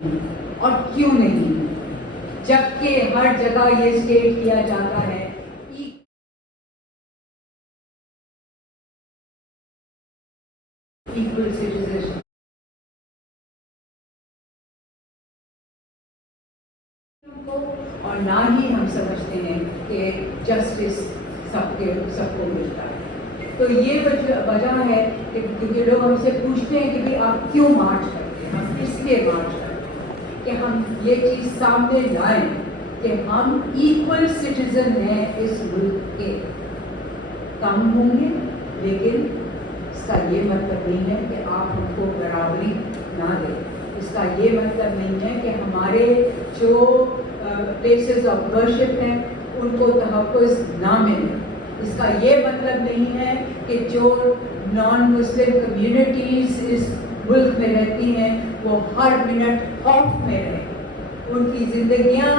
اور کیوں نہیں، جبکہ ہر جگہ یہ اسٹیٹ کیا جاتا ہے equal citizenship. اور نہ ہی ہم سمجھتے ہیں کہ جسٹس سب کو ملتا ہے. تو یہ وجہ ہے کہ کیونکہ لوگ ہم سے پوچھتے ہیں کہ بھائی آپ کیوں مارچ کرتے ہیں، ہم اس لیے مارچ کرتے ہیں کہ ہم یہ چیز سامنے لائیں کہ ہم ایکول سٹیزن ہیں اس ملک کے. کم ہوں گے لیکن اس کا یہ مطلب نہیں ہے کہ آپ ہم کو برابری نہ دیں. اس کا یہ مطلب نہیں ہے کہ ہمارے جو پلیسز آف ورشپ ہیں ان کو تحفظ نہ ملے. اس کا یہ مطلب نہیں ہے کہ جو نان مسلم کمیونٹیز اس ملک میں رہتی ہیں وہ ہر منٹ خوف میں رہیں. ان کی زندگیوں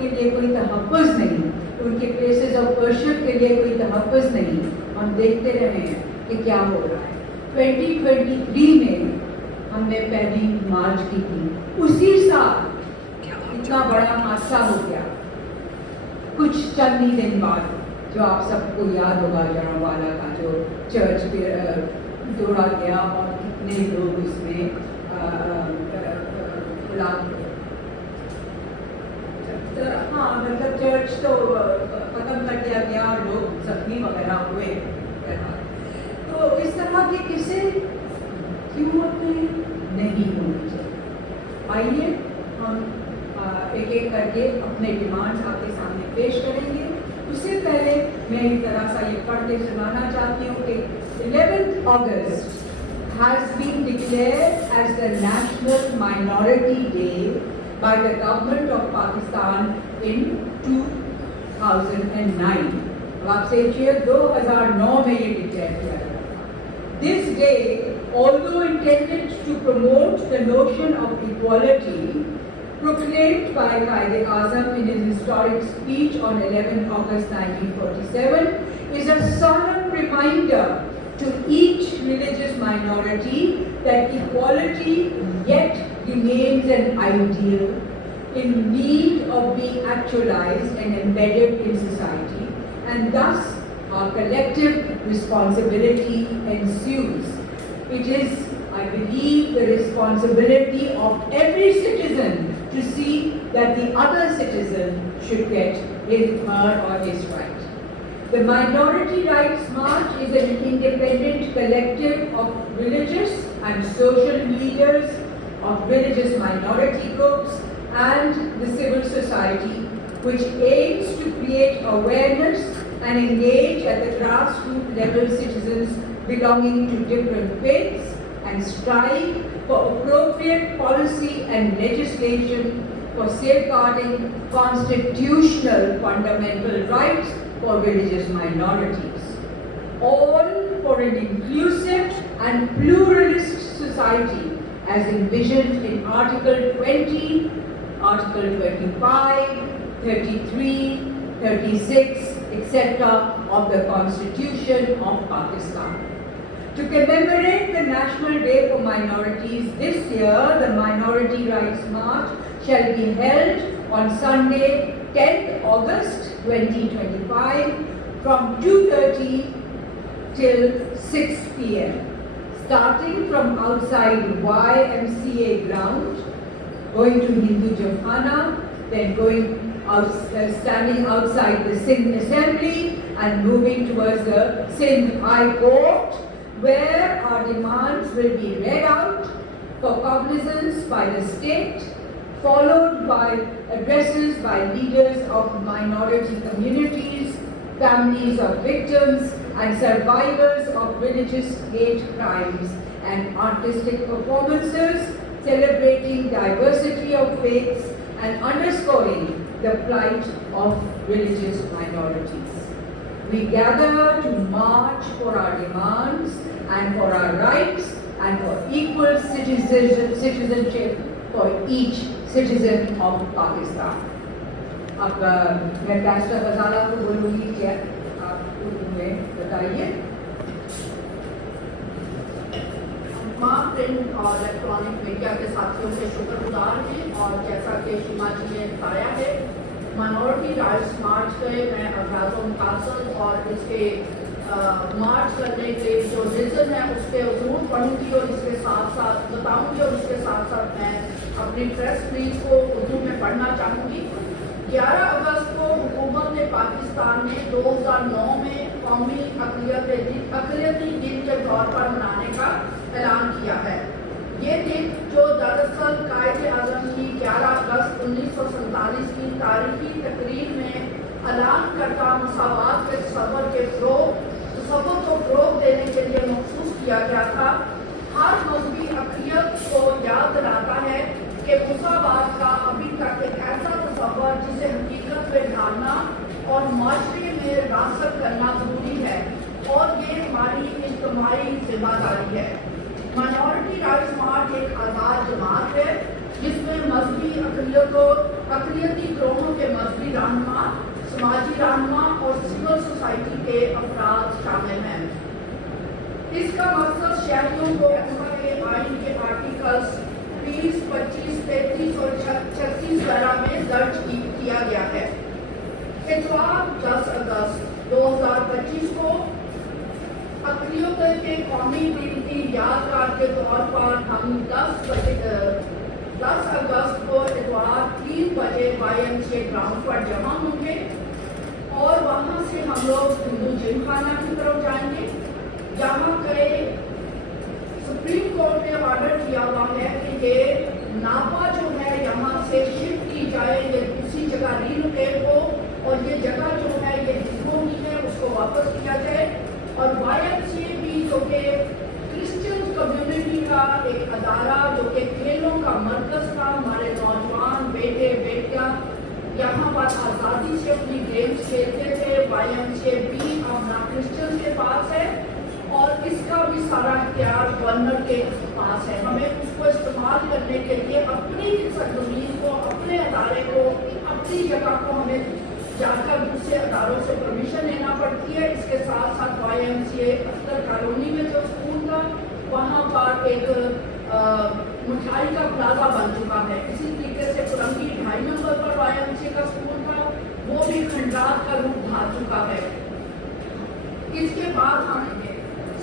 کے لیے کوئی تحفظ نہیں، ان کے پلیسز آف ورشپ کے لیے کوئی تحفظ نہیں. ہم دیکھتے رہے ہیں کہ کیا ہو رہا ہے. 2023 میں ہم نے پہلی مارچ کی تھی، اسی سال اتنا بڑا حادثہ ہو گیا کچھ چند ہی دن بعد، جو آپ سب کو یاد ہوگا جڑوالا کا جو چرچ توڑا گیا اور کتنے لوگ اس میں ہاں مطلب چرچ تو ختم کر دیا گیا اور لوگ زخمی وغیرہ ہوئے. تو اس طرح کے قصے کیوں ہوتے ہیں؟ نہیں ہونے چاہیے. آئیے ہم ایک ایک کر کے اپنے ڈیمانڈس آپ کے سامنے پیش کریں گے. اس سے پہلے میں ایک طرح سا یہ پڑھ کے سنانا چاہتی ہوں کہ 11th August has been declared as the National Minority Day by the government of Pakistan in 2009. آپ سے 2009 میں یہ ڈکلیئر کیا گیا. This day, although intended to promote the notion of equality proclaimed by Quaid-e-Azam in his historic speech on 11 August 1947, is a solemn reminder to each religious minority that equality yet remains an ideal in need of being actualized and embedded in society, and thus our collective responsibility ensues. It is, I believe, the responsibility of every citizen to see that the other citizen should get his, her or his right. The Minority Rights March is an independent collective of religious and social leaders, of religious minority groups and the civil society, which aims to create awareness and engage at the grassroots level citizens belonging to different faiths and strive for appropriate policy and legislation for safeguarding constitutional fundamental rights for religious minorities. All for an inclusive and pluralist society as envisioned in Article 20, Article 25, 33, 36, etc. of the Constitution of Pakistan. To commemorate the National Day for Minorities this year, the Minority Rights March shall be held on Sunday, 10th August 2025 from 2:30 till 6 p.m. starting from outside YMCA ground, going to Hindu Jamkhana, then standing outside the Sindh Assembly and moving towards the Sindh High Court, where our demands will be read out for cognizance by the state, followed by addresses by leaders of minority communities, families of victims and survivors of religious hate crimes, and artistic performances celebrating diversity of faiths and underscoring the plight of religious minorities. We gather to march for our demands and for our rights and for equal citizenship for each citizen of Pakistan. اب میں pastor Ghazala کو بولوں گی کہ آپ اردو میں بتائیے. तमाम प्रिंट और इलेक्ट्रॉनिक मीडिया के साथियों के शुक्रगुजार हैं। और जैसा कि शीमा जी ने बताया है, माइनॉरिटी राइट्स मार्च के मैं अभ्यासों कासल और इसके मार्च करने के जो रीज़न है उसके जरूर पढ़ूंगी और इसके साथ साथ बताऊंगी, और इसके साथ साथ मैं अपनी प्रेस रिलीज को उर्दू में पढ़ना चाहूँगी। 11 अगस्त को हुकूमत ने पाकिस्तान ने 2009 में कौमी अक़लियती दिन के तौर पर मनाने का ऐलान किया है। ये दिन जो दरअसल कायद-ए-आज़म की 11 अगस्त 1947 की तारीखी तकरीर में ऐलान करता मसावात के तसव्वुर को फ़रोग़ देने के लिए मखसूस किया गया था, हर मजहबी अक़लियत को याद दिलाता है कि मसावात का अभी तक एक ऐसा तसव्वुर जिसे हकीकत में ढालना और माशरे में रासत करना ज़रूरी है, और ये हमारी इज्तिमाई जिम्मेदारी है। माइनॉरिटी राइट्स मार्च एक आज़ाद जमात है जिसमें मजहबी अक़लियती ग्रोहों के मजहबी रहनुमा, समाजी रहनुमा और सिविल सोसाइटी के अफराद शामिल हैं। इसका मकसद शहरियों को उनके आइन के आर्टिकल्स 20, 25, 33 और 36 धारा में दर्ज किया गया है। इतवार 10 अगस्त 2025 को अक़लियत के कौमी दिन की यादगार के तौर पर हम 10 अगस्त को इतवार 3 बजे YMCA ग्राउंड पर जमा होंगे और वहाँ से हम लोग हिंदू जिमखाना की तरफ जाएंगे, जहाँ के सुप्रीम कोर्ट ने ऑर्डर किया हुआ है कि ये नापा जो है यहाँ से शिफ्ट की जाए, ये उसी जगह रीलोकेट हो और ये जगह जो है ये हिंदुओं की है उसको वापस किया जाए। और YMCA भी जो कि क्रिश्चियन कम्युनिटी का एक अदारा जो कि खेलों का मरकज़ था, हमारे नौजवान बेटे बेटियाँ यहाँ पर आज़ादी से अपनी गेम्स खेलते थे। YMCA भी अब ना क्रिश्चियन के पास है और इसका भी सारा इख्तियार गवर्नर के पास है। हमें उसको इस्तेमाल करने के लिए अपनी सरजमीन को, अपने अदारे को, अपनी जगह को हमें जाकर दूसरे अदारों से परमिशन लेना पड़ती है। इसके साथ साथ YMCA अख्तर कॉलोनी में जो स्कूल था वहाँ पर एक मिठाई का प्लाजा बन चुका है। इसी तरीके से पुरंगी 2.5 नंबर पर YMCA का स्कूल था, वो भी खंडात का रूप धार चुका है। इसके बाद हम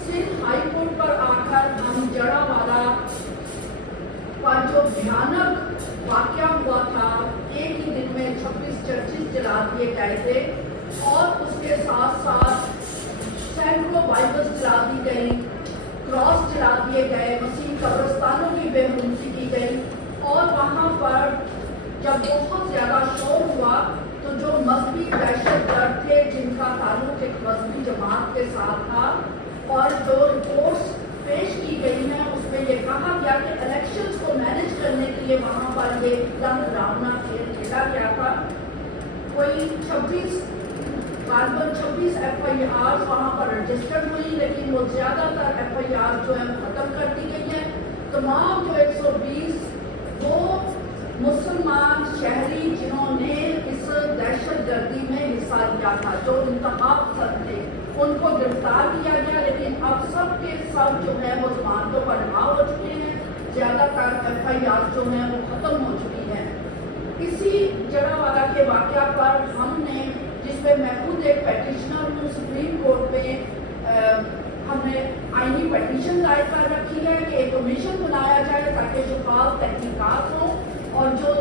सिंध हाई कोर्ट पर आकर हम जड़ावाला पर जो भयानक वाक़या हुआ था, एक ही दिन में 26 चर्चिस जला दिए गए थे और उसके साथ साथ सैकड़ों बाइबल्स जला दी गई, क्रॉस जला दिए गए, मसीह कब्रिस्तानों की बेरुखी की गई। और वहाँ पर जब बहुत ज़्यादा शोर हुआ तो जो मजहबी दहशतगर्द थे जिनका ताल्लुक एक मजहबी जमात के साथ था, और जो रिपोर्ट्स पेश की गई हैं उसमें ये कहा गया कि इलेक्शंस को मैनेज करने के लिए वहाँ पर ये रंग रावना खेल खेला गया था। कोई 26 FIRs वहाँ पर रजिस्टर्ड हुई, लेकिन वो ज़्यादातर FIR जो है ख़त्म कर दी गई हैं। तमाम जो 120 वो मुसलमान शहरी जिन्होंने इस दहशतगर्दी में हिस्सा लिया था, जो इंतहा पसंद थे, उनको गिरफ्तार किया गया। लेकिन अब सब के सब जो है वो जमानतों पर रिहा हो चुके हैं, ज़्यादातर FIR जो हैं वो ख़त्म हो चुकी हैं। इसी जड़ावाला के वाक़या पर हमने, जिसमें मैं खुद एक पेटिशनर हूँ, सुप्रीम कोर्ट में हमने आईनी पेटिशन दायर कर रखी है कि एक कमीशन बनाया जाए ताकि शफाफ तहकीकात हो और जो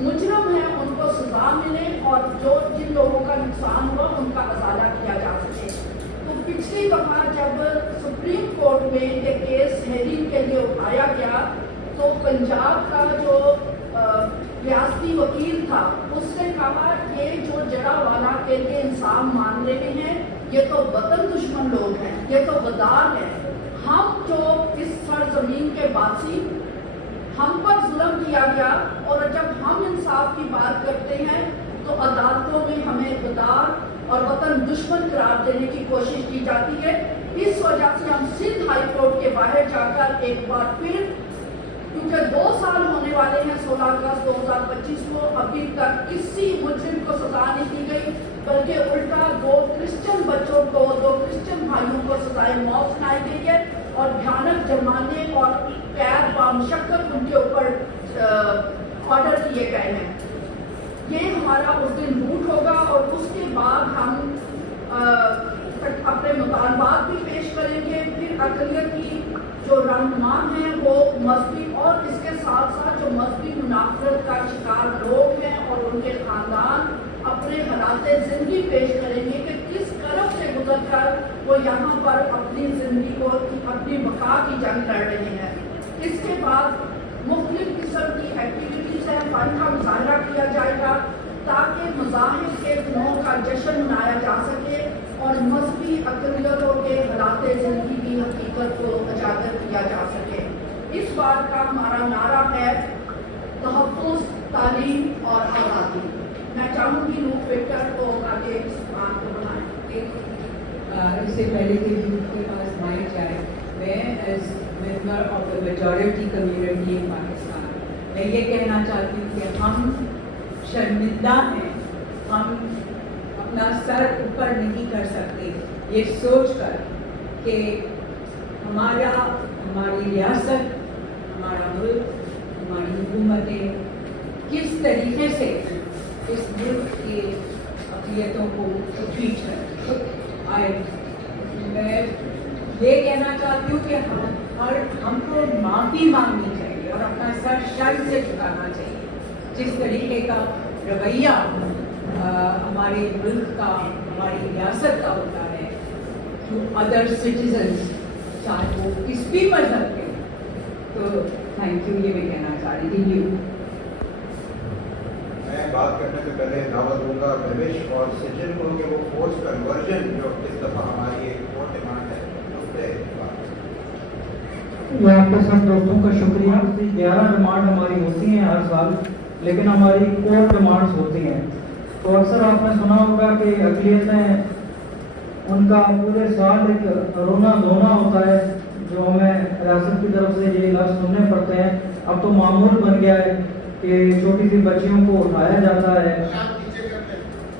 मुजरम है उनको सजा मिले और जो जिन लोगों का नुकसान हुआ उनका अजाला किया जा सके। तो पिछली दफ़ा जब सुप्रीम कोर्ट में ये केस हेयरिंग के लिए उठाया गया तो पंजाब का जो रियासती वकील था उसने कहा ये जो जड़ावाला के लिए इंसाफ मांग रहे हैं ये तो वतन दुश्मन लोग हैं, ये तो गद्दार हैं। हम जो इस सरजमीन के वासी, हम पर जुल्म किया गया और जब हम इंसाफ की बात करते हैं तो अदालतों में हमें गद्दार और वतन दुश्मन करार देने की कोशिश की जाती है। इस वजह से हम सिंध हाई कोर्ट के बाहर जाकर एक बार फिर, क्योंकि 2 साल होने वाले हैं 16 अगस्त 2025 को, अभी तक किसी मुजरिम को सजा नहीं दी गई, बल्कि उल्टा 2 क्रिश्चियन बच्चों को, 2 क्रिश्चियन भाइयों को सजाए मौत सुनाई गई है। और भयानक जुर्माने और कैद बामुशक्कत उनके ऊपर ऑर्डर किए गए हैं। ये हमारा उस दिन वोट होगा और उसके बाद हम अपने मुतालबात भी पेश करेंगे। फिर अक़लियत की जो रंगमान हैं वो मजहबी और इसके साथ साथ जो मजहबी मुनाफरत का शिकार लोग हैं और उनके ख़ानदान अपने हालात ज़िंदगी पेश करेंगे कि किस तरफ से गुजर कर वो यहाँ पर अपनी ज़िंदगी को अपनी बका की जंग लड़ रहे हैं। इसके बाद मुख्तलिफ किस्म की एक्टिविटीज़ हैं, फन का मुजाहरा किया जाएगा ताकि मज़ाहिब के दिनों का जश्न मनाया जा सके और मजहबी अक़लियतों के हालात ज़िंदगी की हकीकत को उजागर किया जा सके। इस बार का हमारा नारा है तहफ़्फ़ुज़, तालीम और आज़ादी। मैं चाहूँगी लूक विक्टर को आगे इस बात को बनाएं। इससे पहले कि यूथ के पास माइक जाए, मैं as member of the majority community in Pakistan मैं ये कहना चाहती हूँ कि हम शर्मिंदा हैं, हम अपना सर ऊपर नहीं कर सकते ये सोच कर कि हमारी रियासत, हमारा मुल्क, हमारी हुकूमतें किस तरीके से इस मुल्क की अक़लियतों को ट्रीट करें। मैं ये कहना चाहती हूँ कि हमको माफ़ी मांगनी चाहिए और अपना सर शर्म से झुकाना चाहिए। जिस तरीके का रवैया हमारे मुल्क का, हमारी रियासत का होता है टू अदर सिटीजन्स, चाहे वो किस भी मजहब के, तो थैंक यू, ये मैं कहना चाह रही थी। मैं बात करने से पहले दावत दूंगा रमेश और सचिन को कि वो फोर्स कन्वर्जन जो इस दफ़ा हमारी एक और डिमांड है उस पर मैं आपके सब दोस्तों का शुक्रिया। 11 डिमांड हमारी होती हैं हर साल, लेकिन हमारी कोर डिमांड्स होती हैं। तो अक्सर आपने सुना होगा कि अक़लियतें उनका पूरे साल एक रोना धोना होता है, जो हमें रियासत की तरफ से ये लफ्ज़ सुनने पड़ते हैं। अब तो मामूल बन गया है कि छोटी सी बच्चियों को उठाया जाता है,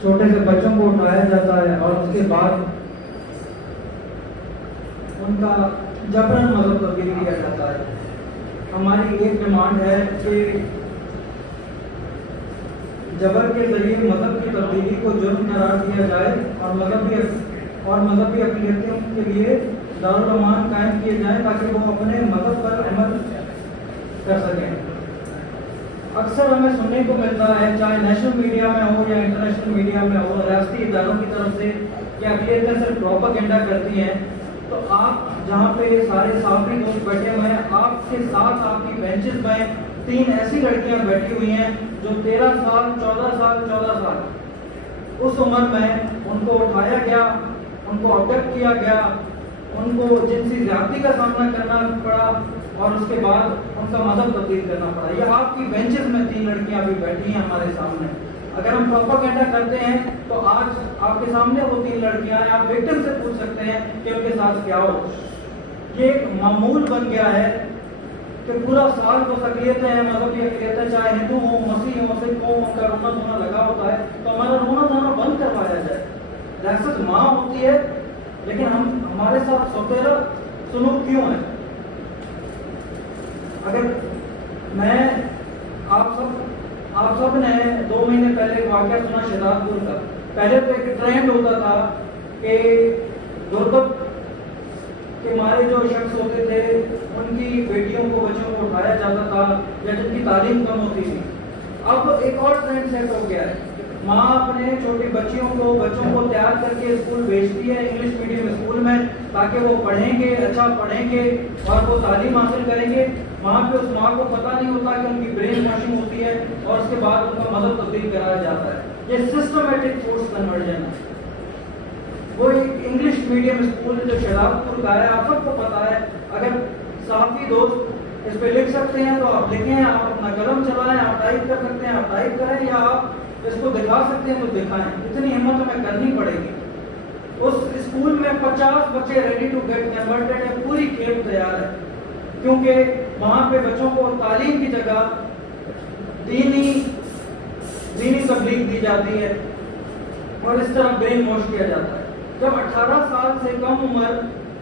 छोटे से बच्चों को उठाया जाता है और उसके बाद उनका जबरन मज़हब तब्दील किया जाता है। हमारी एक डिमांड है कि जबर के ज़रिए मज़हब की तब्दीली को जुर्म करार दिया जाए और मज़हबी अक़लियतों के लिए दारुल अमान कायम किए जाएँ ताकि वो अपने मज़हब पर अमल कर सकें। अक्सर हमें सुनने को मिलता है, चाहे नेशनल मीडिया में हो या इंटरनेशनल मीडिया में हो, रियासती इदारों की तरफ से कि अक़लियतें सिर्फ प्रोपेगेंडा करती हैं। तो आप जहाँ पे ये सारे साफी दोस्त बैठे हुए हैं, आपके साथ आपकी बेंचेस में 3 ऐसी लड़कियाँ बैठी हुई हैं जो 13 साल, 14 साल उस उम्र में उनको उठाया गया, उनको अबडक्ट किया गया, उनको जिनसी ज़्यादती का सामना करना पड़ा और उसके बाद उनका मज़हब तब्दील करना पड़ा। ये आपकी बेंचेस में 3 लड़कियाँ भी बैठी हैं हमारे सामने। अगर हम प्रोपेगेंडा करते हैं तो आज आपके सामने वो 3 लड़कियां हैं, आप विक्टिम से पूछ सकते हैं कि उनके साथ क्या हो। ये एक मामूल बन गया है कि पूरा साल वो अक़लियतें हैं, मज़हबी अक़लियतें, चाहे हिंदू हो, मसीह हो, सिख हो, उनका रोना धोना लगा होता है, तो हमारा रोना धोना बंद करवाया जाए। रियासत माँ होती है, लेकिन हमारे साथ सौतेरा सलूक क्यों है? अगर मैं आप सब ने 2 महीने पहले एक वाक़या सुना शहजादपुर का। पहले तो एक ट्रेंड होता था कि गुरबत के मारे जो शख्स होते थे उनकी बेटियों को, बच्चों को उठाया जाता था या जिनकी तालीम कम होती थी। अब एक और ट्रेंड सेट हो गया है, माँ अपने छोटी बच्चों को तैयार करके स्कूल भेजती है, इंग्लिश मीडियम स्कूल में, ताकि वो पढ़ेंगे, अच्छा पढ़ेंगे और वो तालीम हासिल करेंगे। वहाँ पे उस माँ को पता नहीं होता कि उनकी ब्रेन वॉशिंग होती है और उसके बाद उनका मज़हब तब्दील कराया जाता है। ये सिस्टमेटिक फोर्स कन्वर्जन है। वो एक इंग्लिश मीडियम स्कूल जो शहजादपुर का है, आप सबको पता है। अगर साथी दोस्त इस पे लिख सकते हैं तो आप लिखें, आप अपना कलम चलाएं, आप टाइप कर सकते हैं, आप टाइप करें, या आप इसको दिखा सकते हैं तो दिखाएं। इतनी हिम्मत हमें करनी पड़ेगी। उस स्कूल में 50 बच्चे रेडी टू गेट कन्वर्टेड है, पूरी खेप तैयार है, क्योंकि वहाँ पे बच्चों को तालीम की जगह दीनी तबलीग दी जाती है और इस तरह ब्रेन वॉश किया जाता है। जब 18 साल से कम उम्र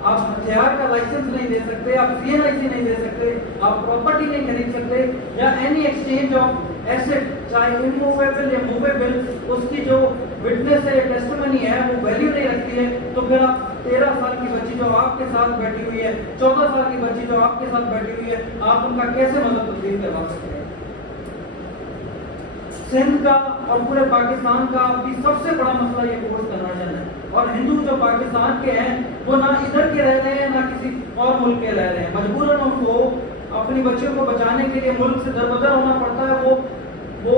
आप हथियार का लाइसेंस नहीं दे सकते, आप CNIC नहीं दे सकते, आप प्रॉपर्टी नहीं खरीद सकते, या एनी एक्सचेंज ऑफ एसेट, चाहे इमूवेबल या मूवेबल, उसकी जो विटनेस है, टेस्टिमनी है, वो वैल्यू नहीं रखती है, तो फिर आप 13 साल की बच्ची जो आपके साथ बैठी हुई है, 14 साल की बच्ची जो आपके साथ बैठी हुई है, आप उनका कैसे मजहब तब्दील करवा सकते हैं? सिंध का और पूरे पाकिस्तान का अभी सबसे बड़ा मसला ये फोर्स कन्वर्जन है, और हिंदू जो पाकिस्तान के हैं वो ना इधर के रह रहे हैं ना किसी और मुल्क के रह रहे हैं, मजबूरन उनको अपनी बच्चियों को बचाने के लिए मुल्क से दरबदर होना पड़ता है। वो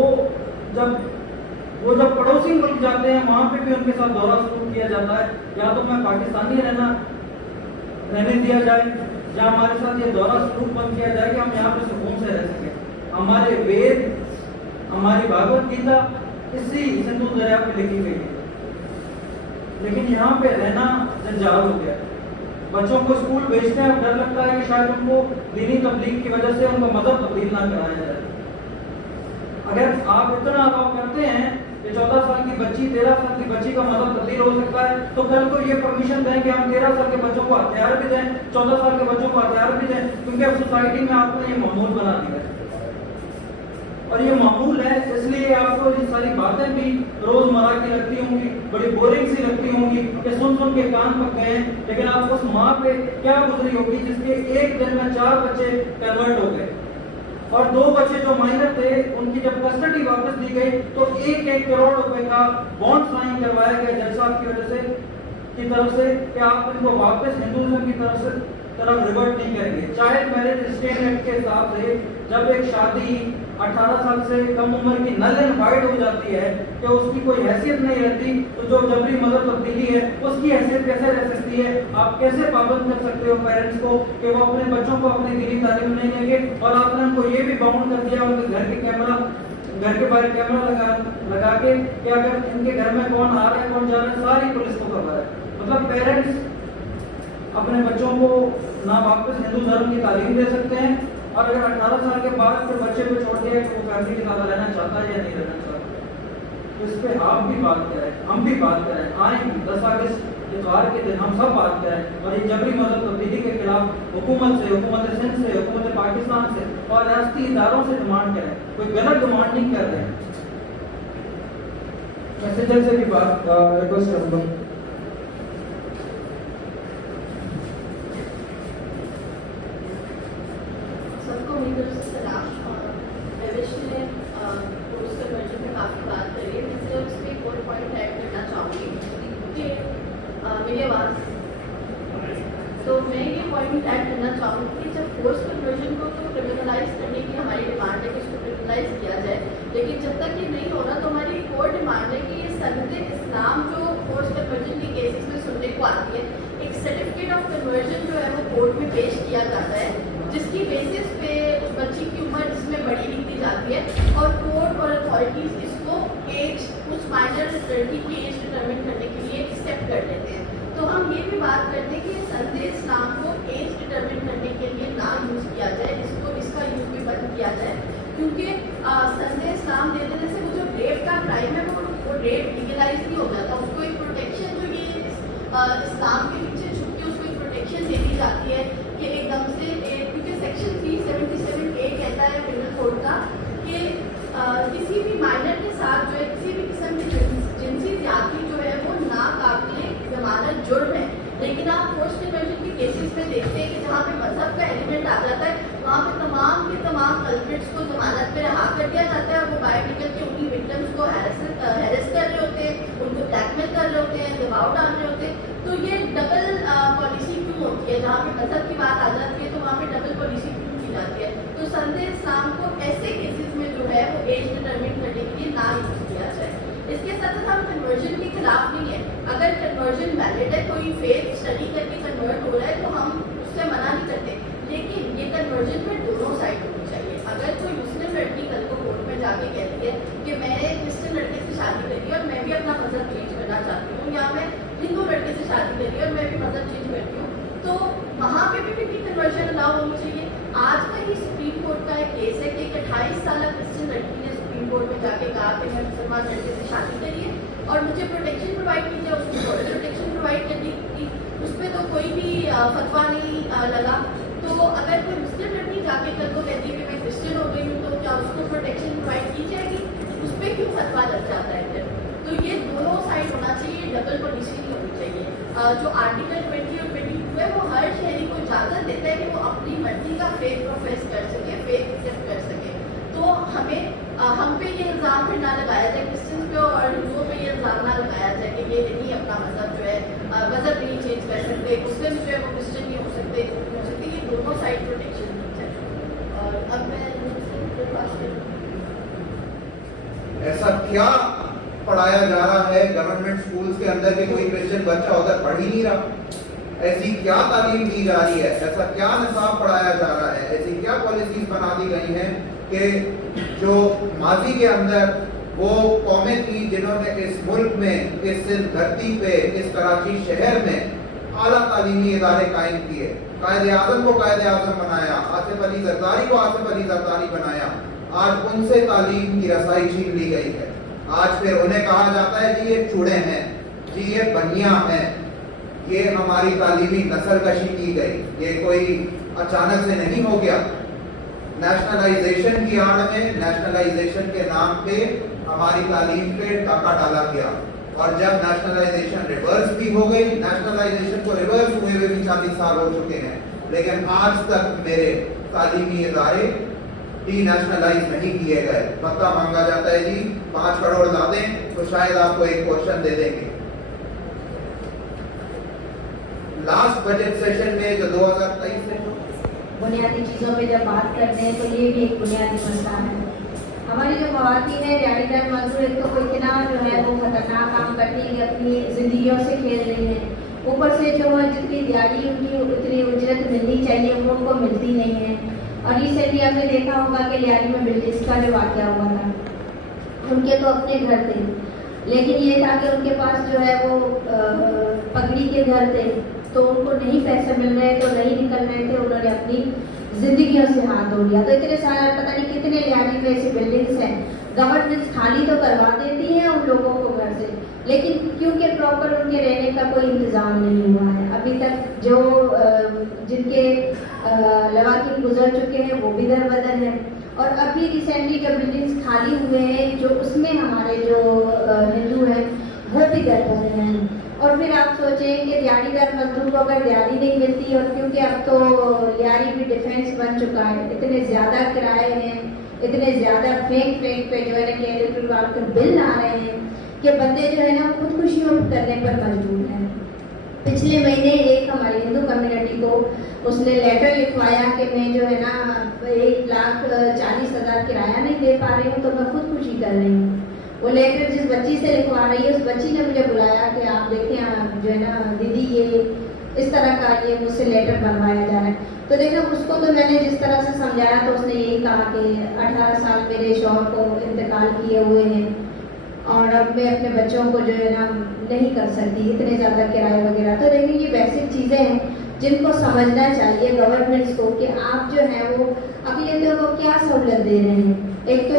जब पड़ोसी मुल्क जाते हैं वहाँ पे भी उनके साथ दौरा शुरू किया जाता है, या तो मैं पाकिस्तानी रहने दिया जाए, या हमारे साथ ये दौरा शुरू बंद किया जाए कि हम यहाँ पे सुकून से रह सकें। हमारे वेद, हमारी भागवत गीता इसी सिंधु दरिया पे लिखी गई है, लेकिन यहाँ पे रहना जंजाल हो गया। बच्चों को स्कूल भेजते हैं, डर लगता है कि शायद उनको दीनी तबलीग की वजह से उनको मजहब तब्दील ना कराया जाए। अगर आप इतना अलाउ करते हैं कि 14 साल की बच्ची, 13 साल की बच्ची का मजहब तब्दील हो सकता है, तो कल को ये परमिशन दें कि हम 13 साल के बच्चों को हथियार भी दें, 14 साल के बच्चों को हथियार भी दें, क्योंकि अब सोसाइटी में आपने ये मामूल बना दिया है। और ये मामूल है, इसलिए आपको ये सारी बातें भी रोजमर्रा की लगती होंगी, बड़ी बोरिंग सी लगती होंगी कि सुन के कान पक गए हैं, लेकिन आप उस माँ पे क्या गुजरी होगी जिसके एक दिन में 4 बच्चे कन्वर्ट हो गए, और 2 बच्चे जो माइनर थे उनकी जब कस्टडी वापस दी गई तो 1-1 करोड़ रुपए का बॉन्ड साइन करवाया गया जज साहब की वजह से, की तरफ से, कि आप इनको वापस हिंदुइज्म की तरफ रिवर्ट नहीं करेंगे। चाइल्ड मैरिज रिस्ट्रेंट एक्ट के हिसाब से जब एक शादी 18 साल से कम उम्र की नल एंड वाइड हो जाती है कि उसकी कोई हैसियत नहीं रहती, तो जो जबरी मदद तब्दीली है उसकी हैसियत कैसे रह सकती है? आप कैसे पाबंद कर सकते हो पेरेंट्स को कि वो अपने बच्चों को अपनी दीनी तालीम नहीं देंगे? और आपने उनको ये भी बाउंड कर दिया उनके घर के बाहर कैमरा लगा के कि अगर इनके घर में कौन आ रहा है कौन जा रहा है सारी पुलिस को खबर है। मतलब पेरेंट्स अपने बच्चों को ना वापस हिंदू धर्म की तालीम दे सकते हैं, और अगर 18 साल के बाद फिर बच्चे को छोड़ दिया कि वो फैमिली के साथ रहना चाहता है या नहीं रहना चाहता, तो इस पर आप भी बात करें, हम भी बात करें, आए 10 अगस्त इतवार के दिन हम सब बात करें, और ये जबरी मदद तब्दीली के खिलाफ हुकूमत से, हुकूमत सिंध से, हुकूमत पाकिस्तान से और रियासती इदारों से डिमांड करें। कोई गलत डिमांड नहीं कर रहे हैं। मैसेजर से भी बात रिक्वेस्ट करूँगा। तो मैं ये पॉइंट ऐड करना चाहूँगी कि जब फोर्स कन्वर्जन को तो क्रिमिनलाइज करने की हमारी डिमांड है कि इसको क्रिमिनलाइज किया जाए, लेकिन जब तक ये नहीं हो रहा तो हमारी एक और डिमांड है कि ये सनदे इस्लाम जो फोर्स कन्वर्जन के केसेस में सुनने को आती है, एक सर्टिफिकेट ऑफ कन्वर्जन जो है वो कोर्ट में पेश किया जाता है, जिसकी बेसिस पे उस बच्ची की उम्र जिसमें बड़ी लिखी जाती है और कोर्ट और अथॉरिटीज इसको एज, उस माइनर लड़की की एज डिटरमिन करने के लिए एक्सेप्ट कर लेते हैं। तो हम ये भी बात करते हैं कि सनदे इस्लाम को एज डिटरमिन करने के लिए ना यूज़ किया जाए, इसका यूज़ भी बंद किया जाए, क्योंकि सनदे इस्लाम दे देने से वो जो रेप का क्राइम है वो रेप लीगलाइज नहीं हो जाता, उसको एक प्रोटेक्शन जो ये इस्लाम के पीछे छुप के उसको एक प्रोटेक्शन दे दी जाती है कि एकदम से, क्योंकि सेक्शन 377A कहता है पेनल कोड का कि किसी भी माइनर के साथ जो है किसी भी किस्म की जिनसी ज्यादती जो है वो नाकाबिले जमानत जुर्म है। लेकिन आप फोर्स कन्वर्जन के केसेस में देखते हैं कि जहाँ पे मजहब का एलिमेंट आ जाता है वहाँ पे तमाम के तमाम कल्प्रिट्स को जमानत पे रहा कर दिया जाता है, और वो बाहर निकल के उनकी विक्टिम्स को हैरेस कर रहे होते हैं, उनको ब्लैकमेल कर रहे होते हैं, दबाव डाल रहे होते हैं। तो ये डबल पॉलिसी क्यों होती है? जहाँ पे मजहब की बात आ जाती है तो वहाँ पे डबल पॉलिसी क्यों की जाती है? तो सनदे इस्लाम को ऐसे केसेस में जो है वो एज डिटरमिन करने के लिए ना यूज किया जाए। इसके साथ साथ हम कन्वर्जन के खिलाफ नहीं है, अगर कन्वर्जन वैलिड है, कोई फेथ स्टडी करके कन्वर्ट हो रहा है तो हम उससे मना नहीं करते, लेकिन ये कन्वर्जन में दोनों साइड होनी चाहिए। अगर कोई मुस्लिम लड़की कल को कोर्ट में जाके कहती है कि मैंने क्रिश्चियन लड़के से शादी करी और मैं भी अपना मजहब चेंज करना चाहती हूँ, या मैं हिंदू लड़के से शादी करी और मैं भी मजहब चेंज करती हूँ, तो वहाँ पे भी कन्वर्जन अलाउ होनी चाहिए। आज का ही सुप्रीम कोर्ट का एक केस है कि एक 28 साल क्रिश्चियन लड़की ने सुप्रीम कोर्ट में जाके कहा कि मैं मुसलमान लड़के से शादी करी है और मुझे प्रोटेक्शन प्रोवाइड कीजिए, उसको बॉर्डर प्रोटेक्शन प्रोवाइड कर दी थी। उस पर तो कोई भी फतवा नहीं लगा। तो अगर कोई मुस्लिम लड़की जाके कल को कहती है कि मैं क्रिश्चियन हो गई हूँ, तो क्या उसको प्रोटेक्शन प्रोवाइड की जाएगी? उस पर क्यों फतवा लग जाता है फिर? तो ये दोनों साइड होना चाहिए, डबल पॉलिसी नहीं होनी चाहिए। जो आर्टिकल 20 और 22 है वो हर शहरी को इजाज़त देता है कि वो अपनी मर्जी का फेथ प्रोफेस कर सके, फेथ एक्सेप्ट कर सके। तो हमें हम पे ये इल्ज़ाम फिर ना लगाया जाए, क्रिश्चियन पे और हिंदुओं पे ये इल्ज़ाम ना लगाया जाए कि ये नहीं अपना मज़हब जो है मज़हब नहीं चेंज कर सकते, मुस्लिम जो है वो क्रिश्चियन नहीं हो सकते, ये दोनों साइड प्रोटेक्शन दी जाए। और अब मैं मुस्लिम के पास ऐसा क्या पढ़ाया जा रहा है गवर्नमेंट स्कूल्स के अंदर कि कोई क्रिश्चियन बच्चा उधर पढ़ ही नहीं रहा? ऐसी क्या तालीम दी जा रही है, ऐसा क्या निसाब पढ़ाया जा रहा है, ऐसी क्या पॉलिसीज बना दी गई हैं कि जो माजी के अंदर वो कौमें थी जिन्होंने इस मुल्क में, इस धरती पे, इस कराची शहर में आला तालीमी इदारे कायम किए, कायदे आज़म को कायदे आज़म बनाया, आसिफ अली जरदारी को आसिफ अली जरदारी बनाया, आज उनसे तालीम की रसाई छीन ली गई है। आज फिर उन्हें कहा जाता है जी ये चूड़े हैं, जी ये बनिया हैं, ये हमारी तालीमी नस्ल कशी की गई, ये कोई अचानक से नहीं हो गया। नेशनलाइजेशन की आड़ में, नेशनलाइजेशन के नाम पे हमारी तालीम पे डाका डाला गया, और जब नेशनलाइजेशन रिवर्स भी हो गई, नेशनलाइजेशन को रिवर्स हुए हुए भी 40 साल हो चुके हैं, लेकिन आज तक मेरे तालीमी इदारे डीनेशनलाइज नहीं किए गए। पता मांगा जाता है जी 5 करोड़ ला दें तो शायद आपको एक पोर्शन दे देंगे। लास्ट बजट सेशन में जो 2023 में बुनियादी चीज़ों पे जब बात करते हैं तो ये भी एक बुनियादी मसला है। हमारी जो ख़वातीन है दिहाड़ीदार मजदूर, एक तो इतना जो है वो खतरनाक काम करती है कि अपनी ज़िंदगियों से खेल रही हैं, ऊपर से जो है जितनी दिहाड़ी उनकी उतनी उजरत मिलनी चाहिए वो उनको मिलती नहीं है। और रिसेंटली आपने देखा होगा कि लियारी में बिल्डिंग्स का जो वाक़या हुआ था, उनके तो अपने घर थे, लेकिन ये था कि उनके पास जो है वो पगड़ी के घर थे, तो उनको नहीं पैसे मिल रहे तो नहीं निकल रहे थे, उन्होंने अपनी ज़िंदगियों से हाथ धो लिया। तो इतने सारे पता नहीं कितने लियारी में ऐसी बिल्डिंग्स हैं, गवर्नमेंट खाली तो करवा देती है उन लोगों को घर से, लेकिन क्योंकि प्रॉपर उनके रहने का कोई इंतज़ाम नहीं हुआ है। अभी तक जो जिनके लवाकिन गुजर चुके हैं वो भी दर बदर हैं, और अभी रिसेंटली जो बिल्डिंग्स खाली हुए हैं जो उसमें हमारे जो हिंदू हैं वो भी दर बदर हैं। और फिर आप सोचें कि दिहाड़ीदार मजदूर को अगर दिहाड़ी नहीं मिलती, और क्योंकि अब तो लियारी भी डिफेंस बन चुका है, इतने ज़्यादा किराए हैं, इतने ज़्यादा फेंक पे जो है ना कि इलेक्ट्रिक वाल के बिल आ रहे हैं कि बंदे जो है ना खुदकुशियों करने पर मजबूर हैं। पिछले महीने एक हमारी हिंदू कम्युनिटी को उसने लेटर लिखवाया कि मैं जो है ना 1,40,000 किराया नहीं दे पा रही हूँ, तो मैं खुदकुशी कर रही हूँ। वो लेटर जिस बच्ची से लिखवा रही है, उस बच्ची ने मुझे बुलाया कि आप देखें जो है ना दीदी ये इस तरह का ये मुझसे लेटर बनवाया जा रहा है। तो देखो उसको तो मैंने जिस तरह से समझाया तो उसने यही कहा कि 18 साल मेरे शौहर को इंतकाल किए हुए हैं और अब मैं अपने बच्चों को जो है ना नहीं कर सकती, इतने ज़्यादा किराए वगैरह। तो देखिए ये बेसिक चीज़ें हैं जिनको समझना चाहिए गवर्नमेंट्स को कि आप जो है वो अक़लियतों को क्या सहूलत दे रहे हैं। एक तो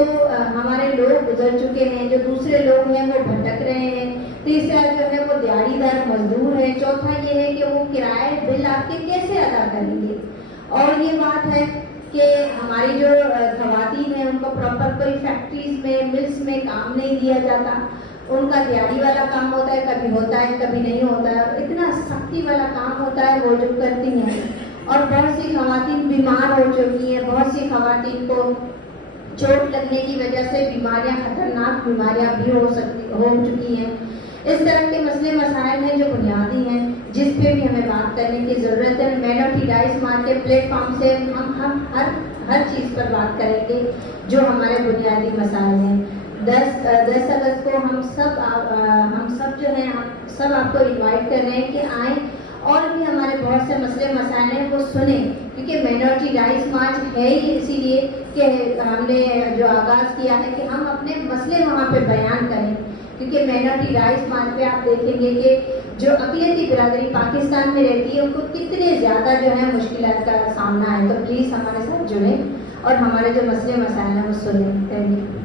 हमारे लोग गुजर चुके हैं, जो दूसरे लोग हैं वो भटक रहे हैं, तीसरा जो है वो दिहाड़ीदार मजदूर है, चौथा ये है कि वो किराए बिल आपके कैसे अदा करेंगे। और ये बात है कि हमारी जो ख़वातीन हैं उनको प्रॉपर कोई फैक्ट्रीज में, मिल्स में काम नहीं दिया जाता, उनका दिहाड़ी वाला काम होता है, कभी होता है कभी नहीं होता है, इतना सख्ती वाला काम होता है वो जो करती हैं। और बहुत सी ख़वातीन बीमार हो चुकी हैं, बहुत सी ख़वातीन को चोट लगने की वजह से बीमारियां, खतरनाक बीमारियां भी हो चुकी हैं। इस तरह के मसले मसाइल हैं जो बुनियादी हैं, जिस पे भी हमें बात करने की ज़रूरत है। माइनॉरिटी राइट्स मार्च के प्लेटफॉर्म से हम हर चीज़ पर बात करेंगे जो हमारे बुनियादी मसाइल हैं। 10 अगस्त को हम सब जो हैं हम सब आपको इनवाइट कर रहे हैं कि आएँ और भी हमारे बहुत से मसले मसाइल हैं वो सुने, क्योंकि माइनॉरिटी राइट्स मार्च है ही इसीलिए कि हमने जो आगाज़ किया है कि हम अपने मसले वहाँ पे बयान करें। क्योंकि माइनॉरिटी राइट्स मार्च पे आप देखेंगे कि जो अक़लियती बिरादरी पाकिस्तान में रहती है उनको कितने ज़्यादा जो है मुश्किलात का सामना है। तो प्लीज़ हमारे साथ जुड़ें और हमारे जो मसले मसाइल हैं वो सुनें। Thank you.